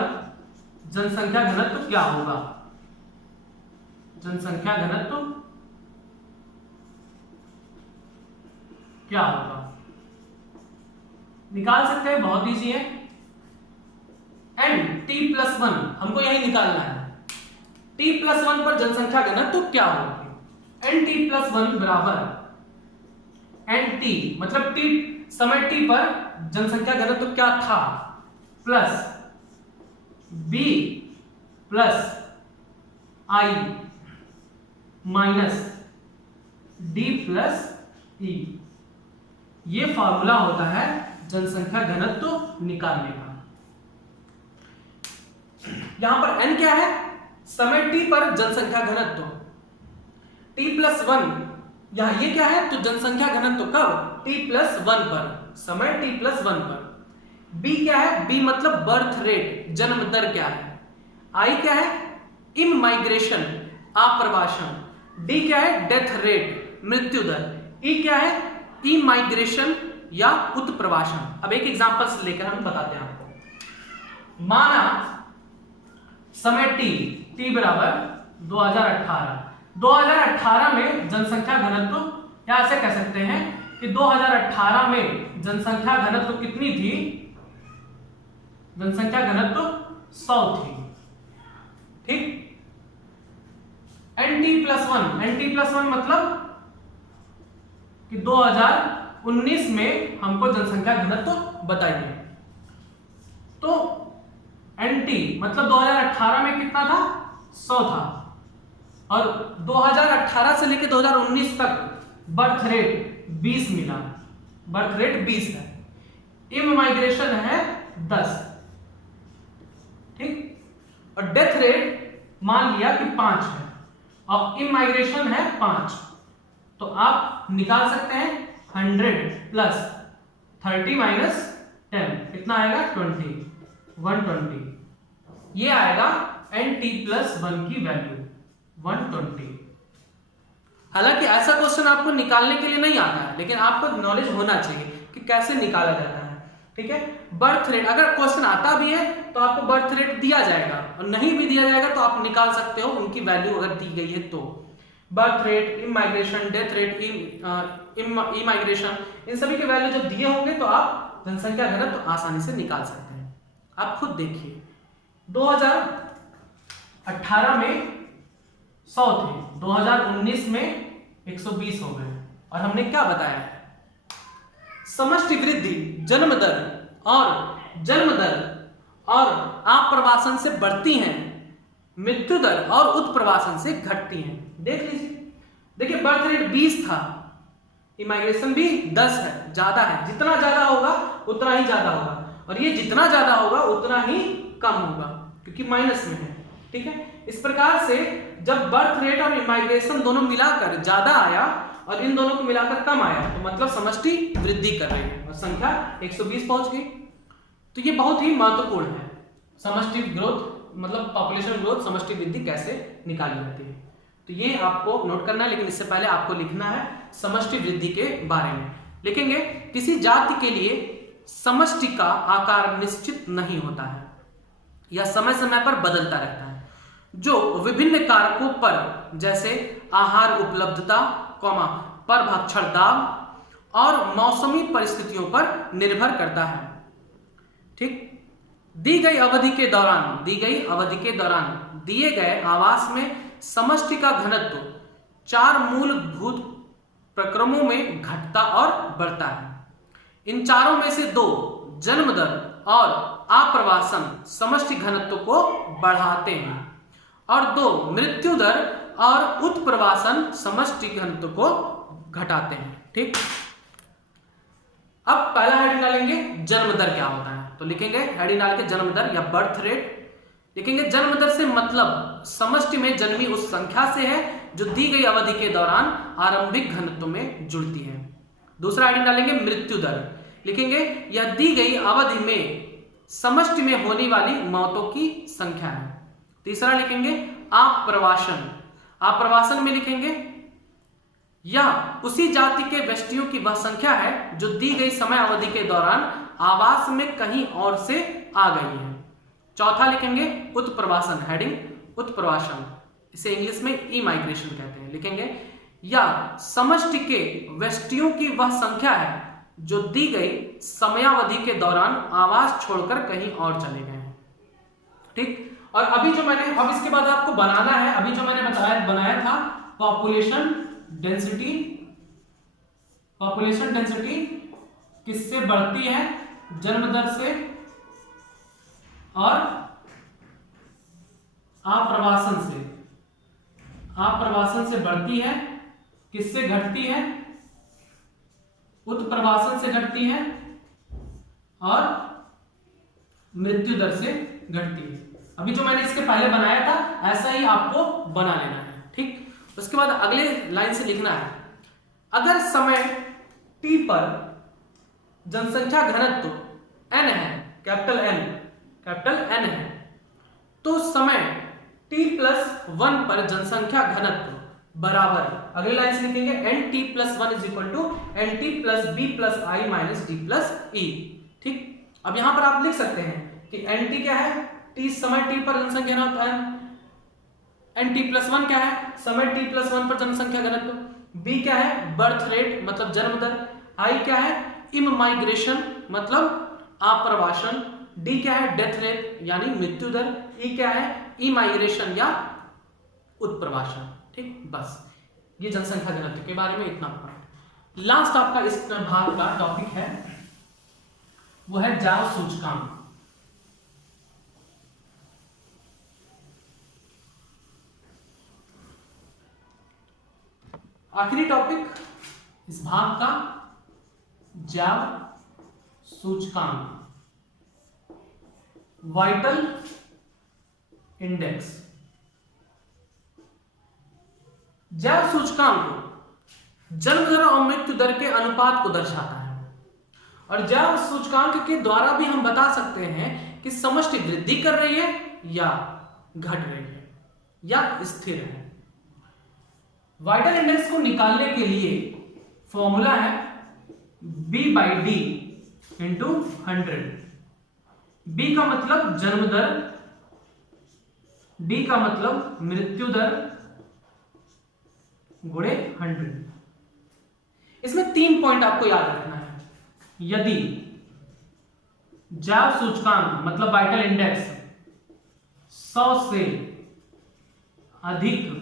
जनसंख्या घनत्व क्या होगा? जनसंख्या घनत्व क्या होगा? निकाल सकते हैं, बहुत इजी है। nt+1 हमको यही निकालना है। t+1 पर जनसंख्या घनत्व क्या होगी? nt+1 बराबर nt, मतलब t समय t पर जनसंख्या घनत्व क्या था, plus b plus i minus d plus e। ये फॉर्मूला होता है जनसंख्या घनत्व निकालने का। यहां पर n क्या है? समय t पर जनसंख्या घनत्व, t+1 यहां ये क्या है? तो जनसंख्या घनत्व कब? t+1 पर, समय t+1 पर। b क्या है? b मतलब बर्थ रेट, जन्म दर क्या है? i क्या है? इमाइग्रेशन, आप्रवासन। d क्या है? डेथ रेट, मृत्यु दर। e क्या है? इमाइग्रेशन या उत्प्रवासन। अब एक एग्जांपल से लेकर हम बताते हैं आपको। माना समय t बराबर 2018 में जनसंख्या घनत्व या ऐसे कह सकते हैं कि 2018 में जनसंख्या घनत्व कितनी थी? जनसंख्या घनत्व 100 थी। ठीक, nt+1 मतलब कि 2019 में हमको जनसंख्या घनत्व बताइए। तो nt मतलब 2018 में कितना था? 100 था, और 2018 से लेकर 2019 तक बर्थ रेट 20 मिला, बर्थ रेट 20 है। इमाइग्रेशन है 10, ठीक, और डेथ रेट मान लिया कि 5 है, और इमाइग्रेशन है 5। तो आप निकाल सकते हैं 100 प्लस 30 माइनस 10 कितना आएगा? 120। ये आएगा nt+1 की वैल्यू 120। हालांकि ऐसा क्वेश्चन आपको निकालने के लिए नहीं आता है, लेकिन आपको नॉलेज होना चाहिए कि कैसे निकाला जाता है। ठीक है, बर्थ रेट अगर क्वेश्चन आता भी है तो आपको बर्थ रेट दिया जाएगा, और नहीं भी दिया जाएगा तो आप निकाल सकते हो उनकी वैल्यू अगर दी गई है तो। Birth rate, immigration, death rate, immigration, इन सभी के वैल्यू जब दिए होंगे तो आप जनसंख्या घनत्व तो आसानी से निकाल सकते हैं। आप खुद देखिए, 2018 में 100 थे, 2019 में 120 हो गए, और हमने क्या बताया? समष्टि वृद्धि जन्म दर और आप्रवासन से बढ़ती हैं, मृत्यु दर और उत्प्रवासन से घटती हैं। देख लीजिए, देखिए बर्थ रेट 20 था, इमाइग्रेशन भी 10 है, ज्यादा है। जितना ज्यादा होगा उतना ही ज्यादा होगा, और ये जितना ज्यादा होगा उतना ही कम होगा, क्योंकि माइनस में है। ठीक है। इस प्रकार से जब बर्थ रेट और इमाइग्रेशन दोनों मिलाकर ज्यादा आया और इन दोनों को मिलाकर कम आया तो मतलब समष्टि वृद्धि कर रही है और संख्या 120 पहुंच गई। तो ये बहुत ही महत्वपूर्ण है, समष्टि ग्रोथ मतलब पॉपुलेशन ग्रोथ समष्टि वृद्धि कैसे निकाली जाती है। तो ये आपको नोट करना है, लेकिन इससे पहले आपको लिखना है समष्टि वृद्धि के बारे में। लिखेंगे किसी जाति के लिए समष्टि का आकार निश्चित नहीं होता है, यह समय समय पर बदलता रहता है, जो विभिन्न कारकों पर जैसे आहार उपलब्धता, परभक्षण दाब और मौसमी परिस्थितियों पर निर्भर करता है। ठीक। दी गई अवधि के दौरान दिए गए आवास में समष्टि का घनत्व 4 मूलभूत प्रक्रमों में घटता और बढ़ता है। इन चारों में से 2 जन्म दर और आप्रवासन समष्टि घनत्व को बढ़ाते हैं और 2 मृत्यु दर और उत्प्रवासन समष्टि घनत्व को घटाते हैं। ठीक। अब पहला हेडिंग डालेंगे जन्म दर क्या होता है, तो लिखेंगे हेडिंग डाल के जन्म दर या बर्थ रेट। लिखेंगे जन्म दर से मतलब समष्टि में जन्मी उस संख्या से है जो दी गई अवधि के दौरान आरंभिक घनत्व में जुड़ती है। दूसरा हेडिंग डालेंगे मृत्यु दर। लिखेंगे यह दी गई अवधि में समष्टि में होने वाली मौतों की संख्या है। तीसरा लिखेंगे आप्रवासन में लिखेंगे यह उसी जाति के व्यष्टियों की वह संख्या है जो दी गई समय अवधि के दौरान आवास में कहीं और से आ गई है। चौथा लिखेंगे उत्प्रवासन, हेडिंग उत्प्रवासन, इसे इंग्लिश में इमाइग्रेशन कहते हैं। लिखेंगे या समष्टि के व्यष्टियों की वह संख्या है जो दी गई समयावधि के दौरान आवास छोड़कर कहीं और चले गए हैं। ठीक। और अभी जो मैंने अब इसके बाद आपको बनाना है, अभी जो मैंने बनाया था पॉपुलेशन डेंसिटी किससे बढ़ती है, जन्म दर से और आप्रवासन से बढ़ती है, किससे घटती है, उत्प्रवासन से घटती है और मृत्यु दर से घटती है। अभी जो मैंने इसके पहले बनाया था ऐसा ही आपको बना लेना है। ठीक। उसके बाद अगले लाइन से लिखना है अगर समय t पर जनसंख्या घनत्व n है, कैपिटल N है, तो समय t+1 पर जनसंख्या घनत्व बराबर, अगली लाइन से लिखेंगे nt+1 is equal to nt+b+i - d+e। ठीक। अब यहां पर आप लिख सकते हैं कि nt क्या है, t समय t पर जनसंख्या घनत्व, nt+1 क्या है, समय t+1 पर जनसंख्या घनत्व, b क्या है, बर्थ रेट मतलब जन्म दर, i क्या है, इमाइग्रेशन मतलब आप्रवासन, d क्या है, डेथ रेट यानी मृत्यु दर, e क्या है, इमाइग्रेशन या उत्प्रवासन। ठीक। बस ये जनसंख्या घनत्व के बारे में इतना पॉइंट। लास्ट आपका इस भाग का टॉपिक है वो है जाव सूचकांक। आखिरी टॉपिक इस भाग का जाव सूचकांक, वाइटल इंडेक्स। जाव सूचकांक जन्म दर और मृत्यु दर के अनुपात को दर्शाता है और जाव सूचकांक के द्वारा भी हम बता सकते हैं कि समष्टि वृद्धि कर रही है या घट रही है या स्थिर है। वाइटल इंडेक्स को निकालने के लिए फॉर्मूला है b/d × 100। b का मतलब जन्म दर, d का मतलब मृत्यु दर गुणे 100। इसमें 3 पॉइंट आपको याद रखना है। यदि जाव सूचकांक मतलब वाइटल इंडेक्स 100 से अधिक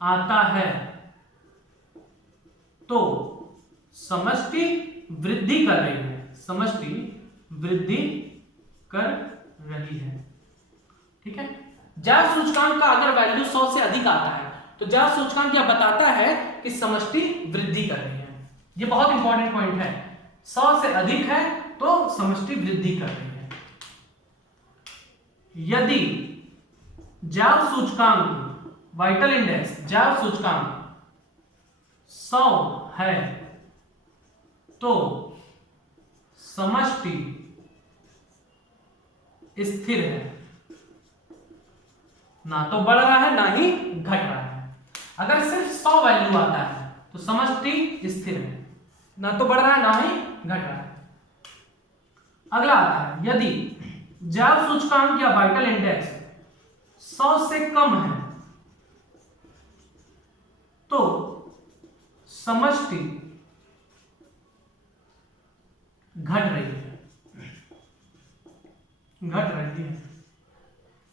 आता है तो समष्टि वृद्धि कर रही है, समष्टि वृद्धि कर रही है। ठीक है। जाव सूचकांक का अगर वैल्यू 100 से अधिक आता है तो जाव सूचकांक यह बताता है कि समष्टि वृद्धि कर रही है। यह बहुत इंपॉर्टेंट पॉइंट है। 100 से अधिक है तो समष्टि वृद्धि कर रही है। यदि जैव सूचकांक वाइटल इंडेक्स जैव सूचकांक 100 है तो समष्टि स्थिर है, ना तो बढ़ रहा है ना ही घट रहा है। अगर सिर्फ 100 वैल्यू आता है तो समष्टि स्थिर है, ना तो बढ़ रहा है ना ही घट रहा है। अगला आता है यदि जैव सूचकांक या वाइटल इंडेक्स 100 से कम है तो समष्टि घट रही है।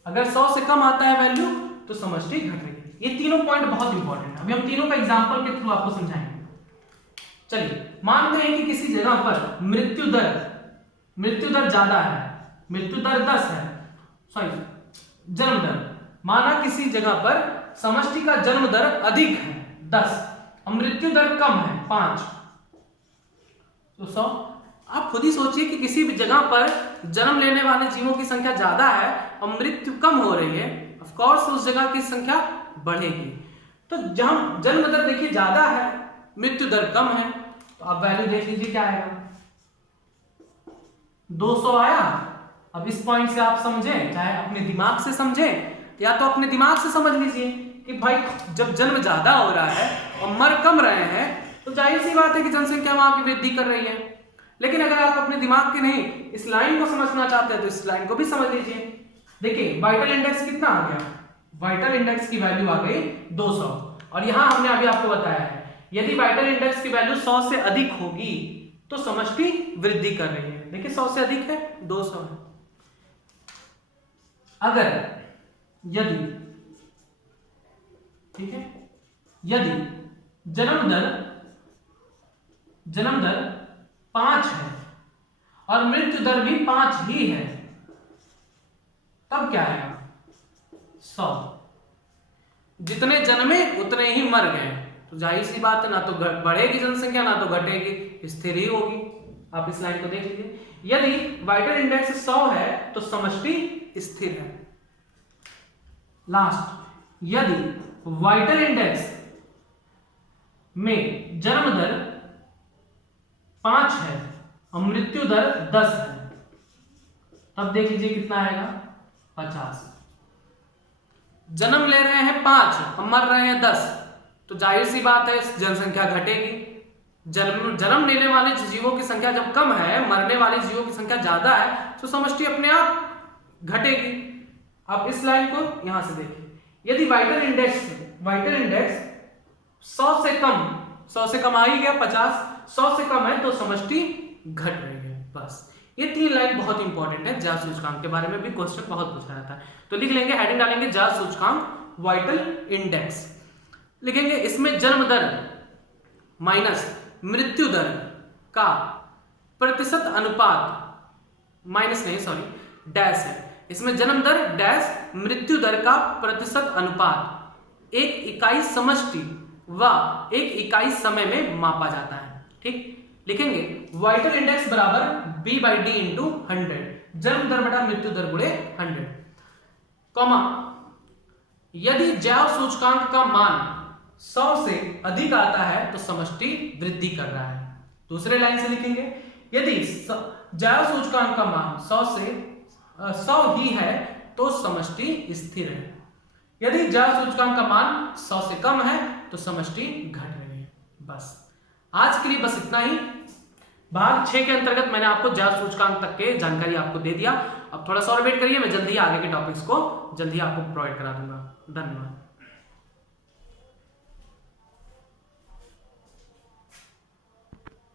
अगर 100 से कम आता है वैल्यू तो समष्टि घट रही है। ये तीनों पॉइंट बहुत इंपॉर्टेंट है, अभी हम तीनों का एग्जांपल के थ्रू आपको समझाएंगे। चलिए मानते हैं कि किसी जगह पर मृत्यु दर ज्यादा है, मृत्यु दर 10 है, सॉरी जन्म दर, माना किसी जगह पर समष्टि का जन्म दर अधिक है 10 और मृत्यु दर कम है 5 तो 100। आप खुद ही सोचिए कि किसी भी जगह पर जन्म लेने वाले जीवों की संख्या ज्यादा है और मृत्यु कम हो रही है, ऑफ कोर्स उस जगह की संख्या बढ़ेगी। तो जहां जन्म दर देखिए ज्यादा है, मृत्यु दर कम है, तो आप वैल्यू देख लीजिए क्या आएगा, 200 आया। अब इस पॉइंट से आप समझें, चाहे अपने दिमाग से समझें या तो अपने दिमाग से समझ लीजिए कि भाई जब जन्म ज्यादा हो रहा है और मर कम रहे हैं तो जाहिर सी बात है कि जनसंख्या वहां की वृद्धि कर रही है। लेकिन अगर आप अपने दिमाग के नहीं इस लाइन को समझना चाहते हैं तो इस लाइन को भी समझ लीजिए। देखिए वाइटल इंडेक्स कितना आ गया, वाइटल इंडेक्स की वैल्यू आ गई 200 और यहां हमने अभी आपको बताया है यदि वाइटल इंडेक्स की वैल्यू 100 से अधिक होगी तो समष्टि वृद्धि कर रही है। देखिए 100 से अधिक है 200 है। अगर यदि ठीक है यदि जन्म दर 5 है और मृत्यु दर भी 5 ही है तब क्या आएगा 100। जितने जन्मे उतने ही मर गए तो जाहिर सी बात है ना तो बढ़ेगी जनसंख्या ना तो घटेगी, स्थिर ही होगी। आप इस लाइन को देख लीजिए, यदि वाइटल इंडेक्स 100 है तो समष्टि स्थिर है। लास्ट, यदि वाइटल इंडेक्स में जन्म दर 5 है और मृत्यु दर 10 है तब देख लीजिए कितना आएगा 50। जन्म ले रहे हैं 5 और मर रहे हैं 10 तो जाहिर सी बात है जनसंख्या घटेगी। जन्म लेने वाले जीवों की संख्या जब कम है, मरने वाले जीवों की संख्या ज्यादा है तो समष्टि अपने आप घटेगी। आप इस लाइन को यहां से देखिए, यदि वाइटल इंडेक्स 100 से कम आ ही गया 50, 100 से कम है तो समष्टि घट रही है। बस ये 3 लाइन बहुत इंपॉर्टेंट है। जैव सूचकांक के बारे में भी क्वेश्चन बहुत पूछा जाता है तो लिख लेंगे, हेडिंग डालेंगे जैव सूचकांक वाइटल इंडेक्स लिखेंगे। इसमें जन्म दर माइनस मृत्यु दर का प्रतिशत अनुपात, माइनस नहीं सॉरी डैश है, इसमें जन्म दर डैश मृत्यु दर का प्रतिशत अनुपात 1 इकाई समष्टि व 1 इकाई समय में मापा जाता है। ठीक, लिखेंगे वाइटल इंडेक्स बराबर B/D इंटू 100, जन्म दर बटा मृत्यु दर गुणे 100, कॉमा यदि जैव सूचकांक का मान 100 से अधिक आता है तो समष्टि वृद्धि कर रहा है। दूसरे लाइन से लिखेंगे, यदि जैव सूचकांक का मान 100 ही है तो समष्टि स्थिर है। यदि जैव सूचकांक का मान 100 से कम है तो समष्टि घट रही है। बस आज के लिए बस इतना ही। भाग 6 के अंतर्गत मैंने आपको जैव सूचकांक तक के जानकारी आपको दे दिया। अब थोड़ा सा और वेट करिए, मैं जल्दी आगे के टॉपिक्स को जल्दी आपको प्रोवाइड करा दूंगा। धन्यवाद।